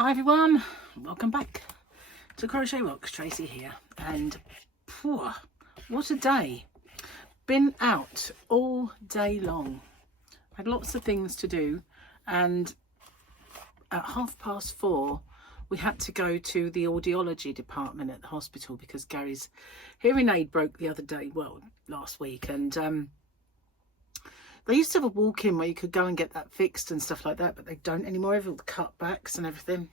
Hi everyone, welcome back to Crochet Rocks. Tracy here, and phew, what a day. Been out all day long, had lots of things to do, and at 4:30 we had to go to the audiology department at the hospital because Gary's hearing aid broke the other day, well last week, and they used to have a walk-in where you could go and get that fixed and stuff like that, but they don't anymore, with all the cutbacks and everything.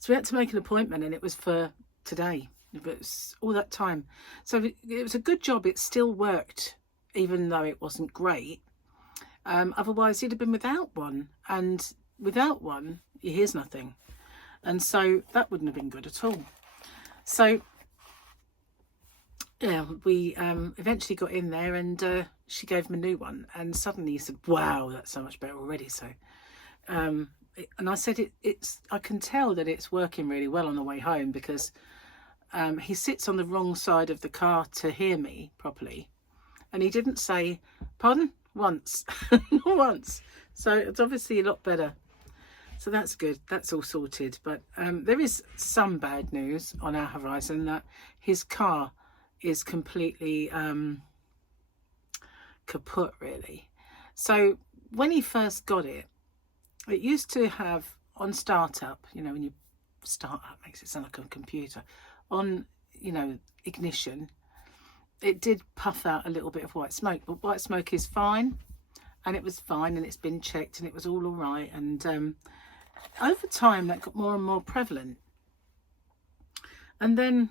So we had to make an appointment, and it was for today. It was all that time. So it was a good job it still worked, even though it wasn't great. Otherwise, he'd have been without one. And without one, he hears nothing. And so that wouldn't have been good at all. So, yeah, we eventually got in there, and she gave him a new one. And suddenly he said, wow, that's so much better already. So, and I said, I can tell that it's working really well on the way home, because he sits on the wrong side of the car to hear me properly. And he didn't say, pardon, once, not once. So it's obviously a lot better. So that's good. That's all sorted. But there is some bad news on our horizon, that his car is completely kaput, really. So when he first got it, it used to have on startup, you know, when you start up, makes it sound like a computer, on, you know, ignition, it did puff out a little bit of white smoke, but white smoke is fine, and it was fine, and it's been checked, and it was all right. And over time that got more and more prevalent, and then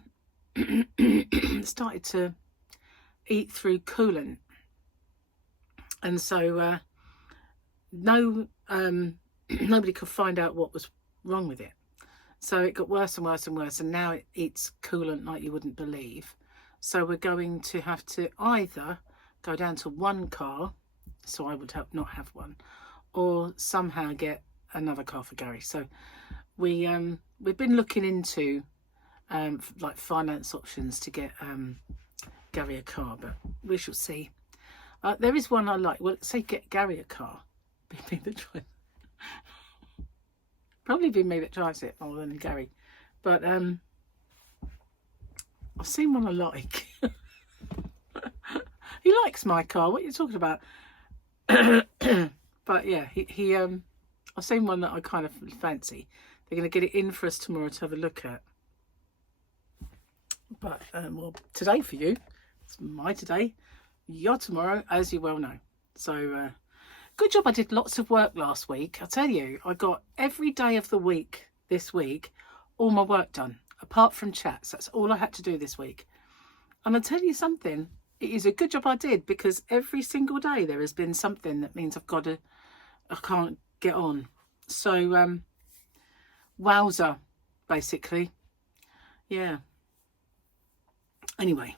started to eat through coolant, and so nobody could find out what was wrong with it. So it got worse and worse and worse, and now it eats coolant like you wouldn't believe. So we're going to have to either go down to one car, so I would not have one, or somehow get another car for Gary. So we've been looking into like finance options to get Gary a car, but we shall see. There is one I like. Well, say get Gary a car. Be me that drives. Probably be me that drives it more than Gary. But I've seen one I like. He likes my car. What are you talking about? But yeah, I've seen one that I kind of fancy. They're going to get it in for us tomorrow to have a look at. But well, today for you, it's my today, your tomorrow, as you well know. So good job I did lots of work last week. I tell you, I got every day of the week this week, all my work done, apart from chats. That's all I had to do this week. And I'll tell you something, it is a good job I did, because every single day there has been something that means I can't get on. So, wowzer, basically. Yeah. Anyway,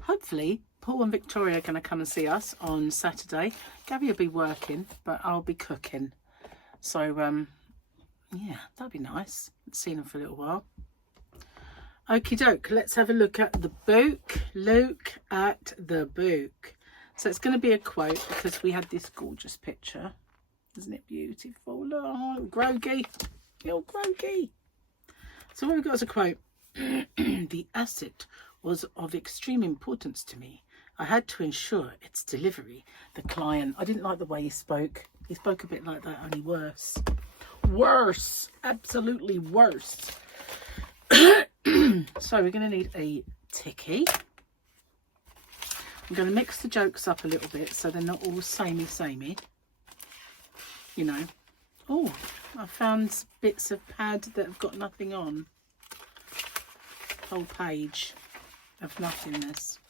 hopefully Paul and Victoria are going to come and see us on Saturday. Gabby will be working, but I'll be cooking. So, yeah, that'd be nice. Haven't seen them for a little while. Okie doke, let's have a look at the book. Look at the book. So it's going to be a quote, because we had this gorgeous picture. Isn't it beautiful? Oh, groggy. Little groggy. So what we've got is a quote. The asset was of extreme importance to me. I had to ensure its delivery. The client, I didn't like the way he spoke. He spoke a bit like that, only worse. Worse. Absolutely worse. So we're going to need a ticky. I'm going to mix the jokes up a little bit so they're not all samey. You know. Oh, I found bits of pad that have got nothing on. Whole page of nothingness.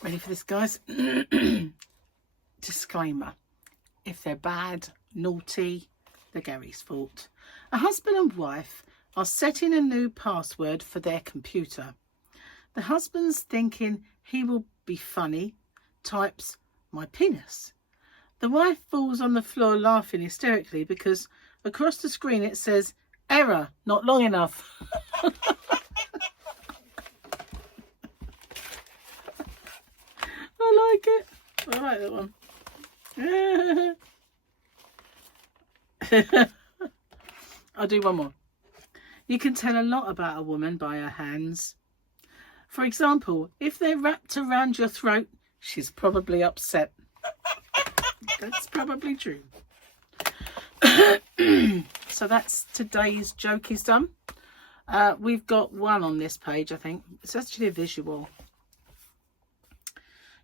Ready for this, guys? Disclaimer. If they're bad, naughty, they're Gary's fault. A husband and wife are setting a new password for their computer. The husband's thinking he will be funny, types, my penis. The wife falls on the floor laughing hysterically because across the screen it says, error, not long enough. I like it. I like that one. I'll do one more. You can tell a lot about a woman by her hands. For example, if they're wrapped around your throat, she's probably upset. That's probably true. So that's today's joke is done. We've got one on this page, I think. It's actually a visual.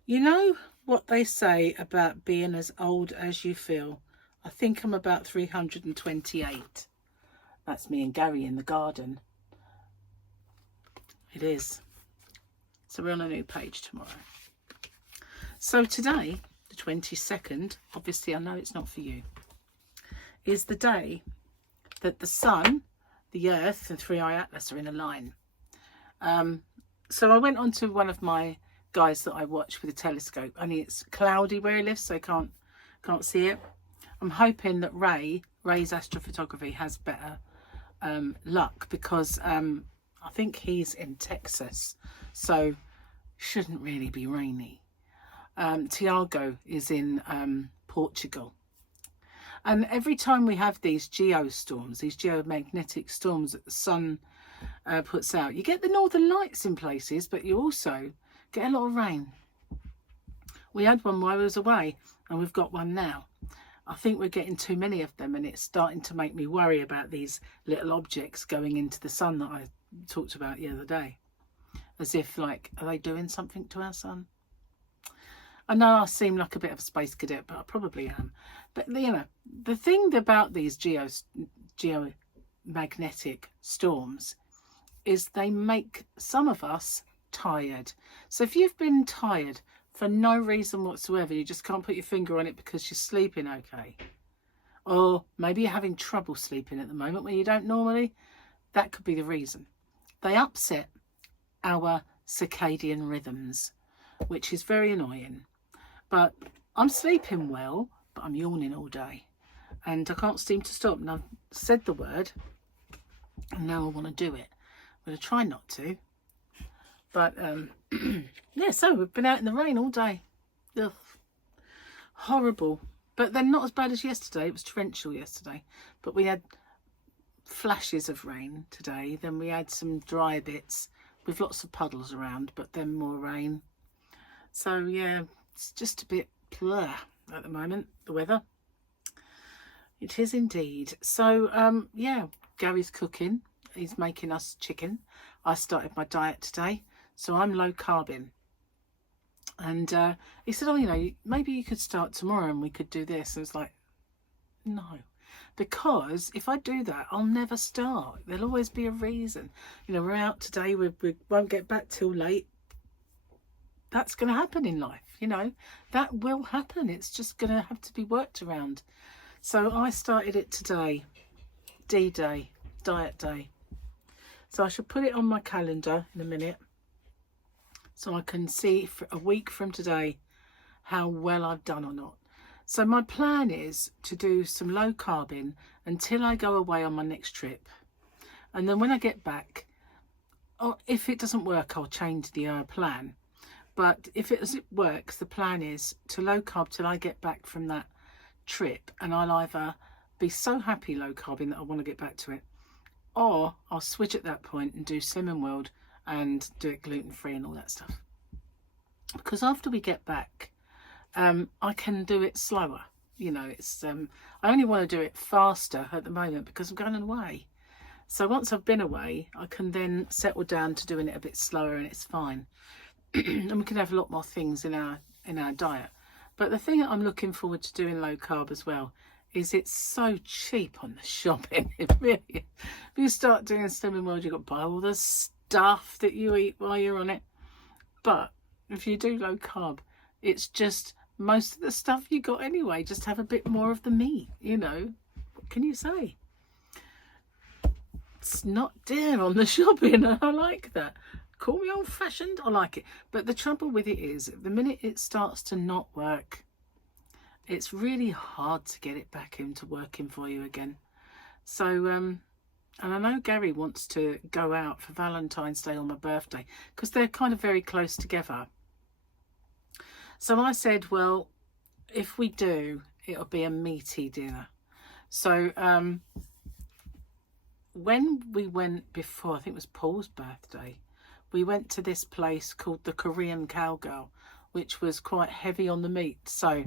You know what they say about being as old as you feel? I think I'm about 328. That's me and Gary in the garden. It is. So we're on a new page tomorrow. So today, the 22nd, obviously I know it's not for you, is the day that the sun, the earth and Three-Eye Atlas are in a line. So I went on to one of my guys that I watch with a telescope, only it's cloudy where he lives, so I can't see it. I'm hoping that Ray's astrophotography has better luck, because I think he's in Texas, so shouldn't really be rainy. Tiago is in Portugal, and every time we have these geostorms, these geomagnetic storms that the sun puts out, you get the northern lights in places, but you also get a lot of rain. We had one while I was away, and we've got one now. I think we're getting too many of them, and it's starting to make me worry about these little objects going into the sun that I talked about the other day. As if, like, are they doing something to our sun? I know I seem like a bit of a space cadet, but I probably am. But, you know, the thing about these geomagnetic storms is they make some of us tired. So if you've been tired for no reason whatsoever, you just can't put your finger on it because you're sleeping okay, or maybe you're having trouble sleeping at the moment when you don't normally, that could be the reason. They upset our circadian rhythms, which is very annoying. But I'm sleeping well, but I'm yawning all day and I can't seem to stop. And I've said the word and now I want to do it. I'm going to try not to. But yeah, so we've been out in the rain all day. Ugh. Horrible. But then not as bad as yesterday. It was torrential yesterday, but we had flashes of rain today. Then we had some dry bits with lots of puddles around, but then more rain. So yeah, it's just a bit blur at the moment, the weather. It is indeed. So yeah, Gary's cooking. He's making us chicken. I started my diet today, so I'm low carbing. And he said, oh, you know, maybe you could start tomorrow and we could do this. And it's like, no, because if I do that, I'll never start. There'll always be a reason. You know, we're out today, we won't get back till late. That's going to happen in life, you know, that will happen. It's just going to have to be worked around. So I started it today, D-Day, diet day. So I should put it on my calendar in a minute, so I can see for a week from today how well I've done or not. So my plan is to do some low carbing until I go away on my next trip. And then when I get back, or if it doesn't work, I'll change the plan. But if it works, the plan is to low carb till I get back from that trip. And I'll either be so happy low carbing that I want to get back to it, or I'll switch at that point and do Slimming World and do it gluten-free and all that stuff. Because after we get back, I can do it slower. You know, it's I only want to do it faster at the moment because I'm going away. So once I've been away, I can then settle down to doing it a bit slower, and it's fine. And we can have a lot more things in our diet. But the thing that I'm looking forward to doing low carb as well is it's so cheap on the shopping. It really is. If you start doing Slimming World, you've got to buy all the stuff that you eat while you're on it. But if you do low carb, it's just most of the stuff you got anyway. Just have a bit more of the meat, you know. What can you say? It's not dear on the shopping. I like that. Call me old-fashioned, I like it. But the trouble with it is, the minute it starts to not work, it's really hard to get it back into working for you again. So, and I know Gary wants to go out for Valentine's Day on my birthday, because they're kind of very close together. So I said, well, if we do, it'll be a meaty dinner. So when we went before, I think it was Paul's birthday, we went to this place called the Korean Cowgirl, which was quite heavy on the meat. So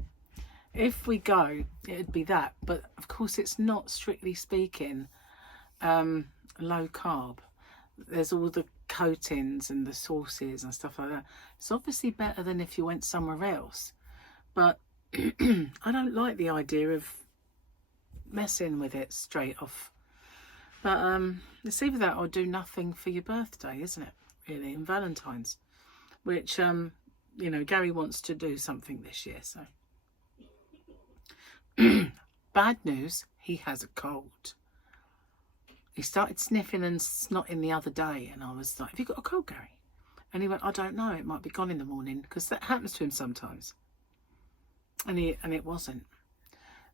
if we go, it'd be that. But of course, it's not, strictly speaking, low carb. There's all the coatings and the sauces and stuff like that. It's obviously better than if you went somewhere else. But I don't like the idea of messing with it straight off. But it's either that or do nothing for your birthday, isn't it? Really, and Valentine's, which you know, Gary wants to do something this year. So bad news, he has a cold. He started sniffing and snotting the other day, and I was like, "Have you got a cold, Gary?" And he went, "I don't know. It might be gone in the morning," because that happens to him sometimes. And it wasn't.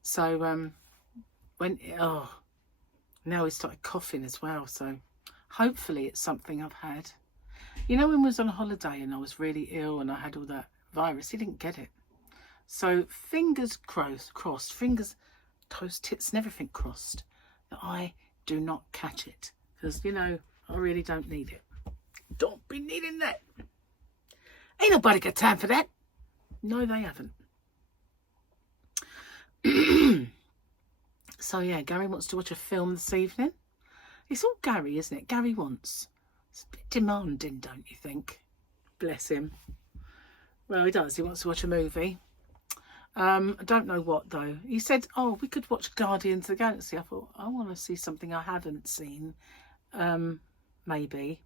So now he started coughing as well. So hopefully it's something I've had. You know, when I was on holiday and I was really ill and I had all that virus, he didn't get it. So fingers crossed, fingers, toes, tits, and everything crossed, that I do not catch it. Because, you know, I really don't need it. Don't be needing that. Ain't nobody got time for that. No, they haven't. So yeah, Gary wants to watch a film this evening. It's all Gary, isn't it? Gary wants. It's a bit demanding, don't you think? Bless him. Well, he does. He wants to watch a movie. I don't know what though. He said, "Oh, we could watch Guardians of the Galaxy." I thought, I want to see something I haven't seen. Maybe.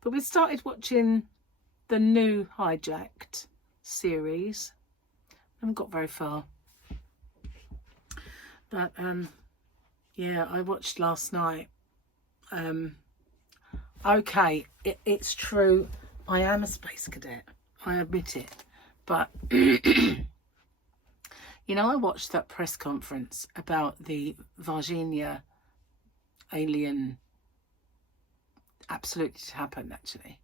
But we started watching the new Hijacked series. Haven't got very far. But yeah, I watched last night. Okay, it's true. I am a space cadet. I admit it. But you know, I watched that press conference about the Virginia alien. Absolutely to happen, actually.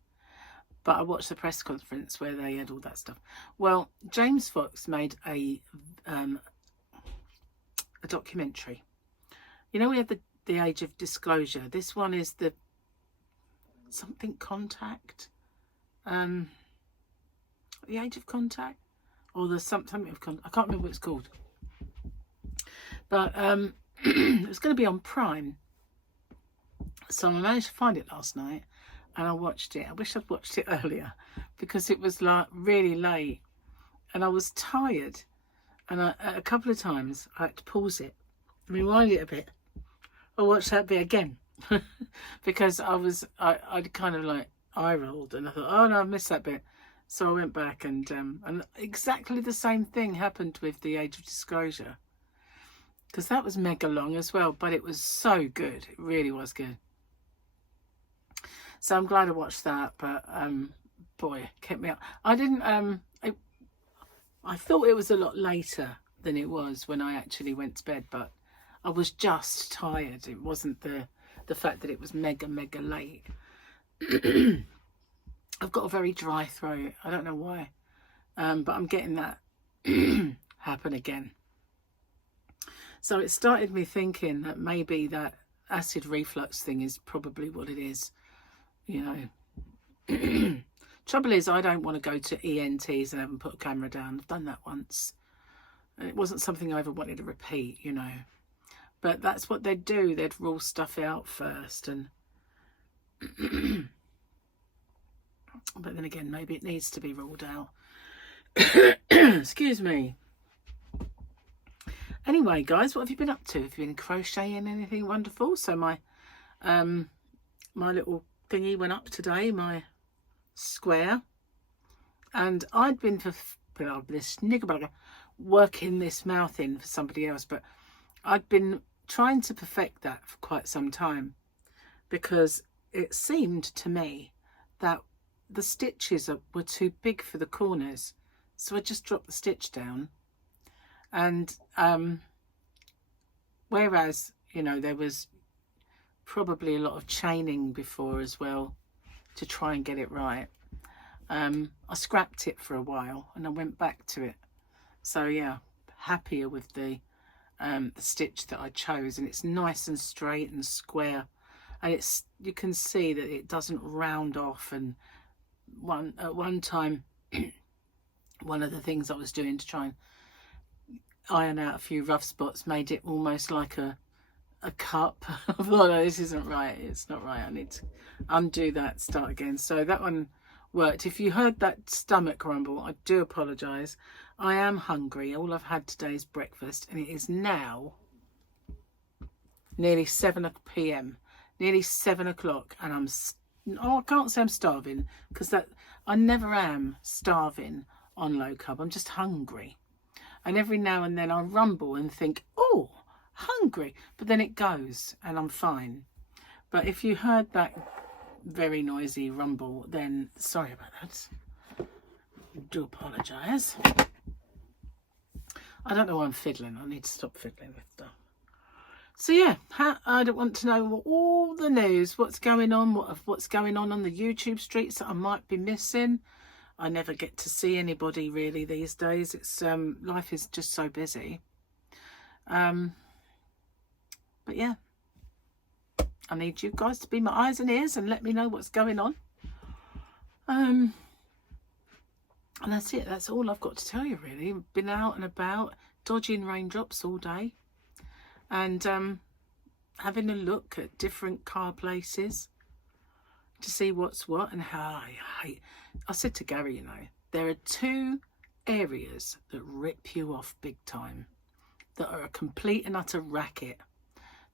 But I watched the press conference where they had all that stuff. Well, James Fox made a documentary. You know, we had the Age of Disclosure. This one is the something Contact. The Age of Contact, or the something of Contact. I can't remember what it's called. But it was going to be on Prime. So I managed to find it last night and I watched it. I wish I'd watched it earlier because it was like really late and I was tired. And a couple of times I had to pause it, rewind it a bit, or watch that bit again. Because I'd kind of like eye rolled and I thought, oh no, I missed that bit. So I went back and exactly the same thing happened with the Age of Disclosure. Because that was mega long as well, but it was so good. It really was good. So I'm glad I watched that, but boy, it kept me up. I didn't, I thought it was a lot later than it was when I actually went to bed, but I was just tired. It wasn't the fact that it was mega late. I've got a very dry throat. I don't know why, but I'm getting that happen again. So it started me thinking that maybe that acid reflux thing is probably what it is, you know. Trouble is, I don't want to go to ENTs and have them put a camera down. I've done that once. And it wasn't something I ever wanted to repeat, you know. But that's what they'd do. They'd rule stuff out first. And but then again, maybe it needs to be ruled out. Excuse me. Anyway, guys, what have you been up to? Have you been crocheting anything wonderful? So my little thingy went up today, my square, and I'd been working this mouth in for somebody else, but I'd been trying to perfect that for quite some time because it seemed to me that the stitches were too big for the corners, so I just dropped the stitch down. And whereas, you know, there was probably a lot of chaining before as well to try and get it right, I scrapped it for a while and I went back to it. So yeah, happier with the stitch that I chose, and it's nice and straight and square, and it's, you can see that it doesn't round off. And at one time one of the things I was doing to try and iron out a few rough spots made it almost like a cup. I thought, no, this isn't right, it's not right, I need to undo that, start again. So that one worked. If you heard that stomach rumble, I do apologise. I am hungry. All I've had today is breakfast, and it is now nearly 7 p.m, nearly 7 o'clock, and I can't say I'm starving, because that I never am starving on low carb. I'm just hungry, and every now and then I rumble and think, oh, hungry, but then it goes and I'm fine. But if you heard that very noisy rumble, then sorry about that. I do apologise. I don't know why I'm fiddling. I need to stop fiddling with stuff. So yeah, I don't want to know all the news, what's going on on the YouTube streets that I might be missing. I never get to see anybody really these days. It's life is just so busy. But yeah, I need you guys to be my eyes and ears and let me know what's going on. And that's it. That's all I've got to tell you, really. I've been out and about, dodging raindrops all day, and having a look at different car places to see what's what and how. I said to Gary, you know, there are two areas that rip you off big time, that are a complete and utter racket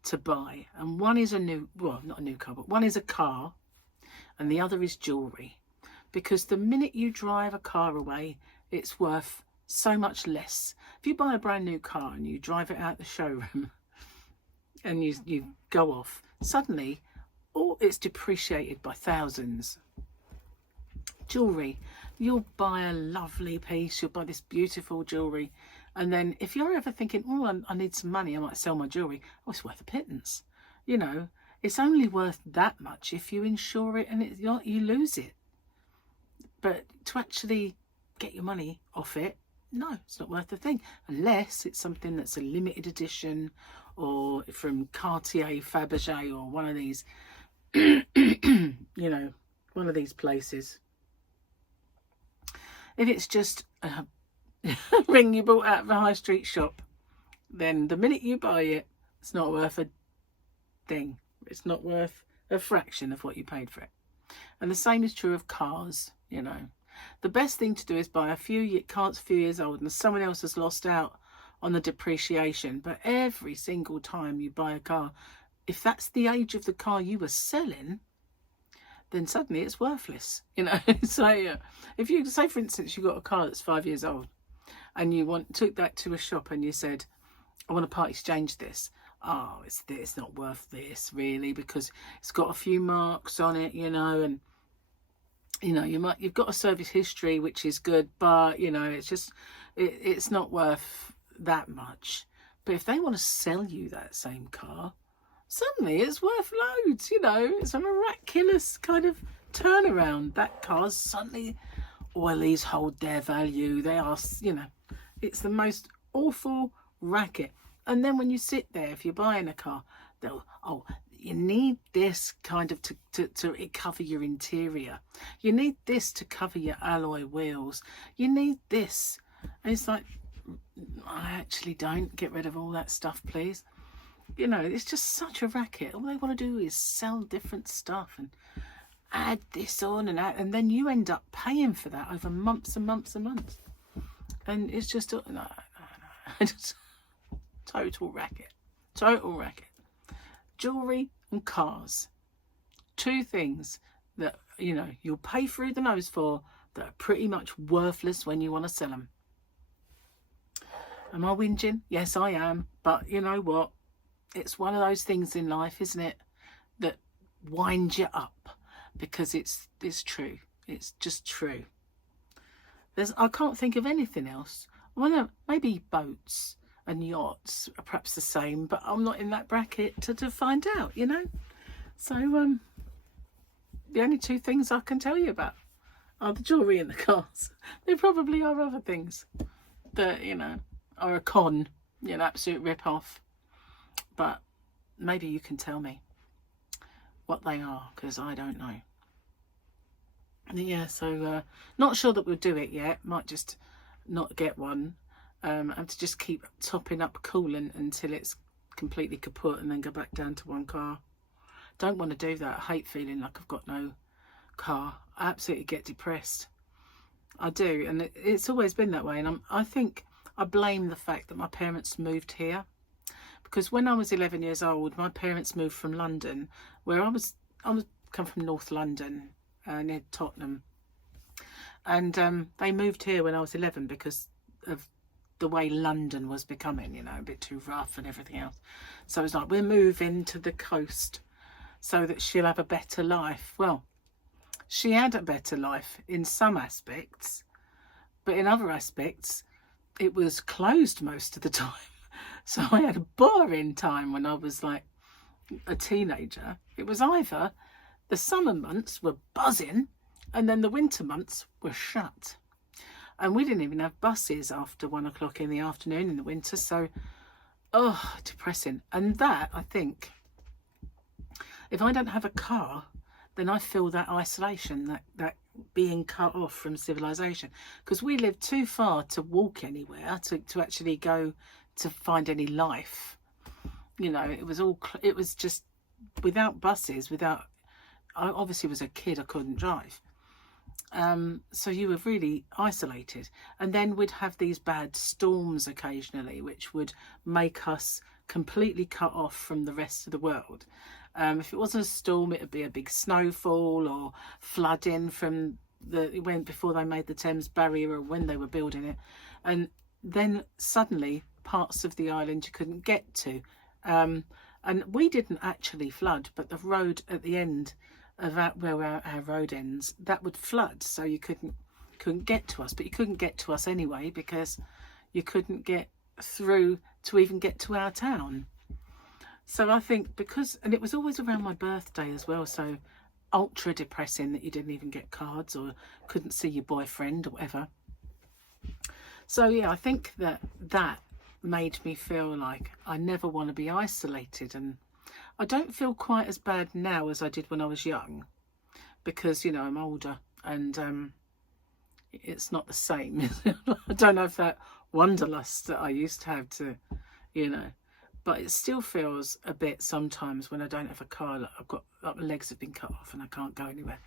to buy. And one is not a new car, but one is a car, and the other is jewellery. Because the minute you drive a car away, it's worth so much less. If you buy a brand new car and you drive it out the showroom and you go off, suddenly it's depreciated by thousands. Jewellery, you'll buy a lovely piece, you'll buy this beautiful jewellery, and then if you're ever thinking, oh, I need some money, I might sell my jewellery, oh, it's worth a pittance. You know, it's only worth that much if you insure it and you lose it. But to actually get your money off it, no, it's not worth a thing. Unless it's something that's a limited edition, or from Cartier, Fabergé, or one of these, you know, one of these places. If it's just a ring you bought out of a high street shop, then the minute you buy it, it's not worth a thing. It's not worth a fraction of what you paid for it. And the same is true of cars. You know, the best thing to do is buy cars a few years old, and someone else has lost out on the depreciation. But every single time you buy a car, if that's the age of the car you were selling, then suddenly it's worthless. You know, so if you say, for instance, you got a car that's 5 years old, and you took that to a shop and you said, I want to part exchange this. Oh, it's not worth this really, because it's got a few marks on it, you know, and you know, you've got a service history which is good, but you know, it's just it's not worth that much. But if they want to sell you that same car, suddenly it's worth loads. You know, it's a miraculous kind of turnaround. That car's suddenly, these hold their value. They are, you know, it's the most awful racket. And then when you sit there, if you're buying a car, they'll, you need this kind of to cover your interior. You need this to cover your alloy wheels. You need this. And it's like, I actually don't. Get rid of all that stuff, please. You know, it's just such a racket. All they want to do is sell different stuff and add this on and that. And then you end up paying for that over months and months and months. And it's just, no. Just total racket. Total racket. Jewellery and cars, two things that, you know, you'll pay through the nose for, that are pretty much worthless when you want to sell them. Am I whinging? Yes, I am. But you know what? It's one of those things in life, isn't it, that winds you up, because it's true. It's just true. I can't think of anything else. Well, maybe boats and yachts are perhaps the same, but I'm not in that bracket to find out, you know. So the only two things I can tell you about are the jewellery and the cars. There probably are other things, that, you know, are a con, you know, absolute rip-off. But maybe you can tell me what they are, because I don't know. Yeah, so not sure that we'll do it yet. Might just not get one. And to just keep topping up coolant until it's completely kaput and then go back down to one car. Don't want to do that. I hate feeling like I've got no car. I absolutely get depressed. I do, and it's always been that way. And I think I blame the fact that my parents moved here, because when I was 11 years old, my parents moved from London, where I was come from North London, near Tottenham, and they moved here when I was 11 because of the way London was becoming, you know, a bit too rough and everything else. So it's like, we're moving to the coast so that she'll have a better life. Well, she had a better life in some aspects, but in other aspects it was closed most of the time. So I had a boring time when I was like a teenager. It was either the summer months were buzzing and then the winter months were shut. And we didn't even have buses after 1 o'clock in the afternoon in the winter. So, oh, depressing. And that, I think, if I don't have a car, then I feel that isolation, that being cut off from civilization. Because we lived too far to walk anywhere, to actually go to find any life. You know, it was just without buses, I obviously was a kid, I couldn't drive. So you were really isolated. And then we'd have these bad storms occasionally, which would make us completely cut off from the rest of the world. If it wasn't a storm, it would be a big snowfall or flooding from before they made the Thames barrier, or when they were building it. And then suddenly parts of the island you couldn't get to. And we didn't actually flood, but the road at the end of where our road ends, that would flood, so you couldn't get to us. But you couldn't get to us anyway, because you couldn't get through to even get to our town. So I think and it was always around my birthday as well, so ultra depressing that you didn't even get cards or couldn't see your boyfriend or whatever. So yeah, I think that made me feel like I never want to be isolated. And I don't feel quite as bad now as I did when I was young, because, you know, I'm older and it's not the same. I don't have that wanderlust that I used to have to, you know, but it still feels a bit sometimes when I don't have a car, like I've got, like, my legs have been cut off and I can't go anywhere,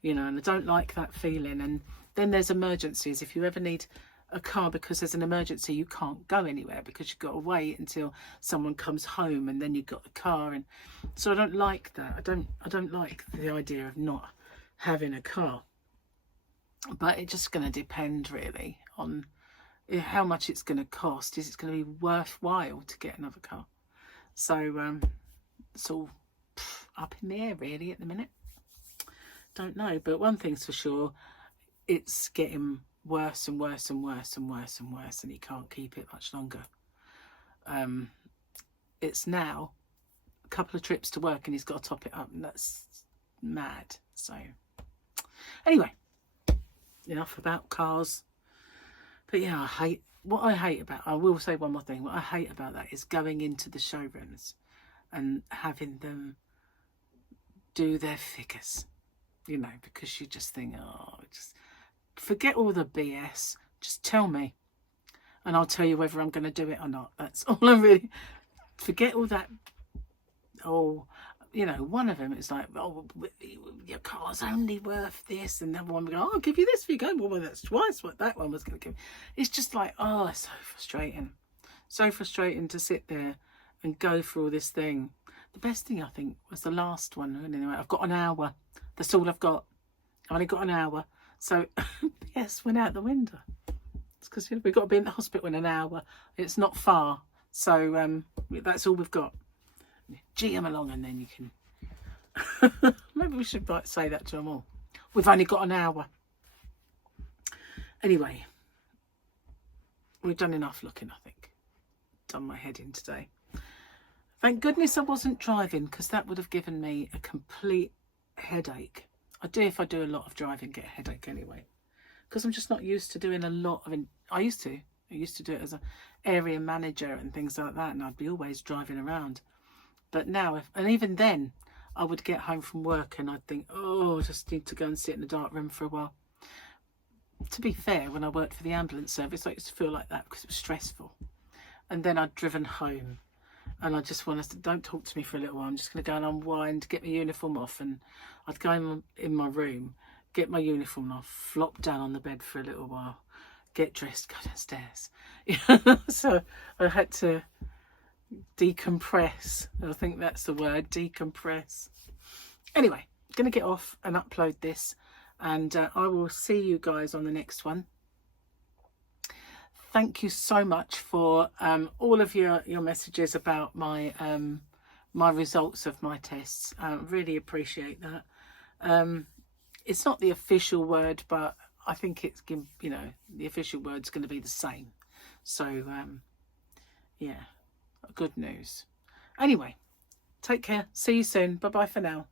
you know, and I don't like that feeling. And then there's emergencies. If you ever need a car because there's an emergency, you can't go anywhere because you've got to wait until someone comes home and then you've got the car. And so I don't like that. I don't like the idea of not having a car. But it's just going to depend really on how much it's going to cost. Is it going to be worthwhile to get another car? So it's all up in the air really at the minute. Don't know, but one thing's for sure, it's getting worse and worse and worse and worse and worse, and you can't keep it much longer. It's now a couple of trips to work and he's got to top it up, and that's mad. So anyway, enough about cars. But yeah, I will say one more thing. What I hate about that is going into the showrooms and having them do their figures, you know, because you just think, oh, just forget all the BS. Just tell me and I'll tell you whether I'm going to do it or not. That's all I really... Forget all that. Oh, you know, one of them is like, oh, your car's only worth this, and the other one will go, oh, I'll give you this if you go. Well, that's twice what that one was going to give. It's just like, oh, it's so frustrating. So frustrating to sit there and go through all this thing. The best thing, I think, was the last one. Anyway, I've got an hour. That's all I've got. I've only got an hour. So, yes, went out the window. It's because we've got to be in the hospital in an hour. It's not far. So, that's all we've got. Gee them along, and then you can... Maybe we should say that to them all. We've only got an hour. Anyway, we've done enough looking, I think. Done my head in today. Thank goodness I wasn't driving, because that would have given me a complete headache. If I do a lot of driving, get a headache anyway, because I'm just not used to doing a lot of... I used to, I used to do it as an area manager and things like that, and I'd be always driving around. But now, and even then, I would get home from work and I'd think, oh, I just need to go and sit in a dark room for a while. To be fair, when I worked for the ambulance service, I used to feel like that because it was stressful. And then I'd driven home and I just wanted to, don't talk to me for a little while. I'm just going to go and unwind, get my uniform off. And I'd go in my room, get my uniform off, flop down on the bed for a little while, get dressed, go downstairs. So I had to decompress. I think that's the word, decompress. Anyway, I'm going to get off and upload this, and I will see you guys on the next one. Thank you so much for all of your messages about my my results of my tests. I really appreciate that. It's not the official word, but I think it's, you know, the official word's going to be the same. So yeah, good news. Anyway, take care. See you soon. Bye bye for now.